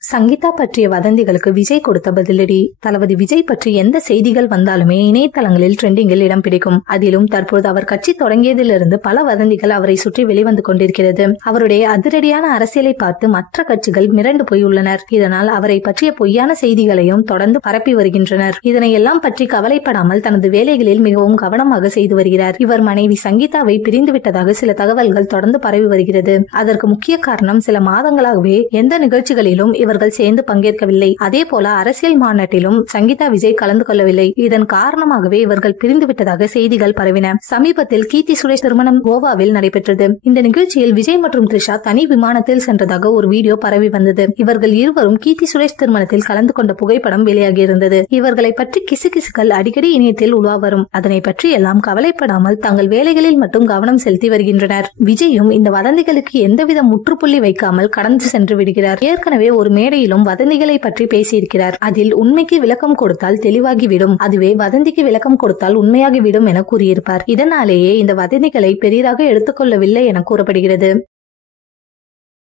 சங்கீதா பற்றிய வதந்திகளுக்கு விஜய் கொடுத்த பதிலடி. தளபதி விஜய் பற்றி எந்த செய்திகள் வந்தாலுமே இணையதளங்களில் ட்ரெண்டிங்கில் இடம் பிடிக்கும். அதிலும் தற்போது அவர் கட்சி தொடங்கியதிலிருந்து பல வதந்திகள் அவரை சுற்றி வெளிவந்து கொண்டிருக்கிறது. அவருடைய அதிரடியான அரசியலை பார்த்து மற்ற கட்சிகள் மிரண்டு போய் உள்ளனர். இதனால் அவரை பற்றிய பொய்யான செய்திகளையும் தொடர்ந்து பரப்பி வருகின்றனர். இதனை எல்லாம் பற்றி கவலைப்படாமல் தனது வேலைகளில் மிகவும் கவனமாக செய்து வருகிறார். இவர் மனைவி சங்கீதாவை பிரிந்து விட்டதாக சில தகவல்கள் தொடர்ந்து பரவி வருகிறது. அதற்கு முக்கிய காரணம் சில மாதங்களாகவே எந்த நிகழ்ச்சிகளிலும் இவர்கள் சேர்ந்து பங்கேற்கவில்லை. அதே போல அரசியல் மாநாட்டிலும் சங்கீதா விஜய் கலந்து கொள்ளவில்லை. இதன் காரணமாகவே இவர்கள் பிரிந்து விட்டதாக செய்திகள் பரவின. சமீபத்தில் கீர்த்தி சுரேஷ் திருமணம் கோவாவில் நடைபெற்றது. இந்த நிகழ்ச்சியில் விஜய் மற்றும் த்ரிஷா தனி விமானத்தில் சென்றதாக ஒரு வீடியோ பரவி வந்தது. இவர்கள் இருவரும் கீர்த்தி சுரேஷ் திருமணத்தில் கலந்து கொண்ட புகைப்படம் வெளியாகி இருந்தது. இவர்களை பற்றி கிசுகிசுக்கள் அடிக்கடி இணையத்தில் உலா வரும். அதனை பற்றி எல்லாம் கவலைப்படாமல் தங்கள் வேலைகளில் மட்டும் கவனம் செலுத்தி வருகின்றனர். விஜயும் இந்த வதந்திகளுக்கு எந்தவித முற்றுப்புள்ளி வைக்காமல் கடந்து சென்று விடுகிறார். ஏற்கனவே ஒரு மேடையிலும் வதந்திகளை பற்றி பேசியிருக்கிறார். அதில் உண்மைக்கு விளக்கம் கொடுத்தால் தெளிவாகிவிடும், அதுவே வதந்திக்கு விளக்கம் கொடுத்தால் உண்மையாகிவிடும் என கூறியிருப்பார். இதனாலேயே இந்த வதந்திகளை பெரிதாக எடுத்துக்கொள்ளவில்லை என கூறப்படுகிறது.